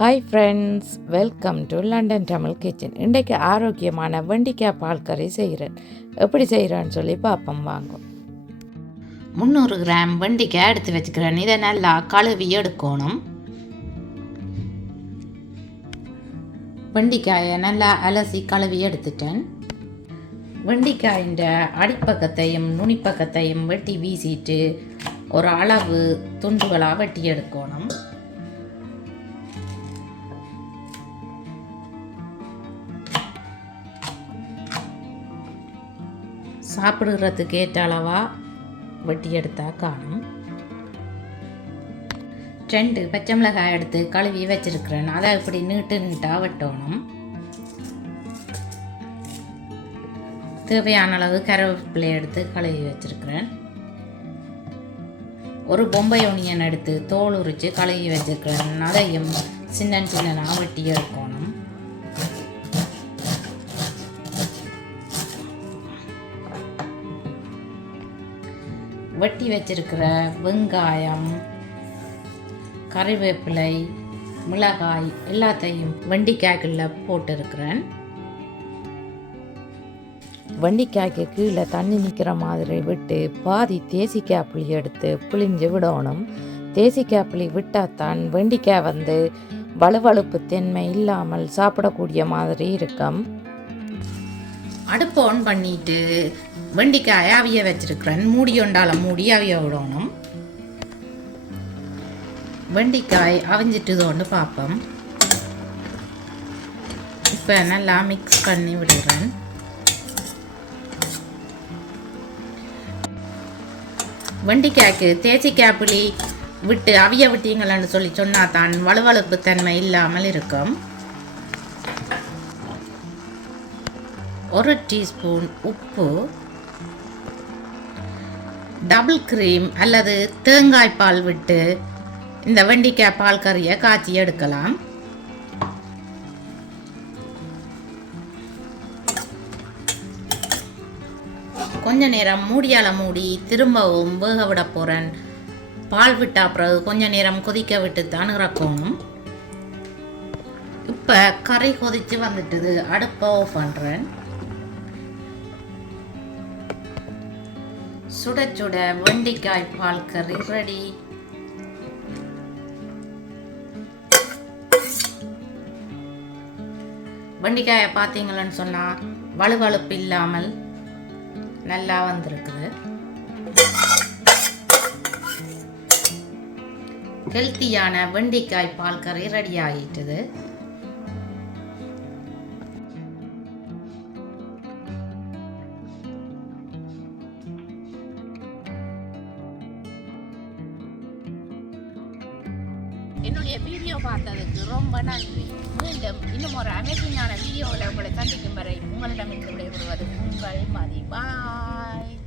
Hi friends, welcome to London Tamil kitchen. இன்றைக்கு ஆரோக்கியமான வெண்டிக்காய் பால் கறி செய்கிறேன். எப்படி செய்கிறேன்னு சொல்லி பார்ப்போம் வாங்க. 300 கிராம் வெண்டிக்காய் எடுத்து வச்சுக்கிறேன். இதை நல்லா கழுவி எடுக்கணும். வெண்டிக்காயை நல்லா அலசி கழுவி எடுத்துட்டேன். வெண்டிக்காயின் அடிப்பக்கத்தையும் நுனிப்பக்கத்தையும் வெட்டி வீசிட்டு ஒரு அளவு துண்டுகளாக வெட்டி எடுக்கணும். சாப்பிடுறதுக்கு ஏற்ற அளவாக வெட்டி எடுத்தால் காணும். 2 பச்சை மிளகாய் எடுத்து கழுவி வச்சிருக்கிறேன். அதை இப்படி நீட்டாக வெட்டணும். தேவையான அளவு கருவேப்பிலை எடுத்து கழுவி வச்சிருக்கிறேன். ஒரு பொம்பை ஒனியன் எடுத்து தோல் உரித்து கழுவி வச்சிருக்கிறேன். அதையும் சின்ன வெட்டி எடுக்கணும். வெட்டி வச்சிருக்கிற வெங்காயம், கறிவேப்பிலை, மிளகாய் எல்லாத்தையும் வெண்டிக்காய்க்குள்ள போட்டிருக்கிறேன். வெண்டிக்காய்க்கு கீழே தண்ணி நிற்கிற மாதிரி விட்டு பாதி தேசிக்காய் புளி எடுத்து புளிஞ்சு விடணும். தேசிக்காய் புளி விட்டால் தான் வெண்டிக்காய் வலுவழுப்பு தன்மை இல்லாமல் சாப்பிடக்கூடிய மாதிரி இருக்கும். அடுப்பு ஆன் பண்ணிட்டு வெண்டிக்காயை அவிய வச்சிருக்கிறேன். மூடி அவிய விடணும். வெண்டிக்காய் அவிஞ்சிட்டுதோன்னு பார்ப்போம். இப்போ நல்லா மிக்ஸ் பண்ணி விடுறேன். வெண்டிக்காய்க்கு தேசிக்காய் புளி விட்டு அவிய விட்டீங்கன்னு சொல்லி சொன்னால் தான் வலுவழுப்பு தன்மை இல்லாமல் இருக்கும். 1 டீஸ்பூன் உப்பு, டபுள் கிரீம் அல்லது தேங்காய் பால் விட்டு இந்த வெண்டிக்காய் பால் கறியை காய்ச்சி எடுக்கலாம். கொஞ்ச நேரம் மூடியால் மூடி திரும்பவும் வேக விட போகிறேன். பால் விட்ட பிறகு கொஞ்ச நேரம் கொதிக்க விட்டு தான் இறக்கணும். இப்போ கறி கொதித்து வந்துட்டுது. அடுப்பை ஆஃப் பண்ணுறேன். சுட சுட வெண்டிக்காய் பால் கறி ரெடி. வெண்டிக்காயை பார்த்தீங்கன்னு சொன்னால் வலுவழுப்பு இல்லாமல் நல்லா வந்திருக்குது. ஹெல்த்தியான வெண்டிக்காய் பால் கறி ரெடி ஆகிட்டுது. என்னுடைய வீடியோ பார்த்ததுக்கு ரொம்ப நன்றி. மீண்டும் இன்னும் ஒரு அமேசிங்கான வீடியோவில் உங்களை சந்திக்கும் வரை உங்களிடமிருந்து விடைபெறுவது உங்கள் மதி. பாய்.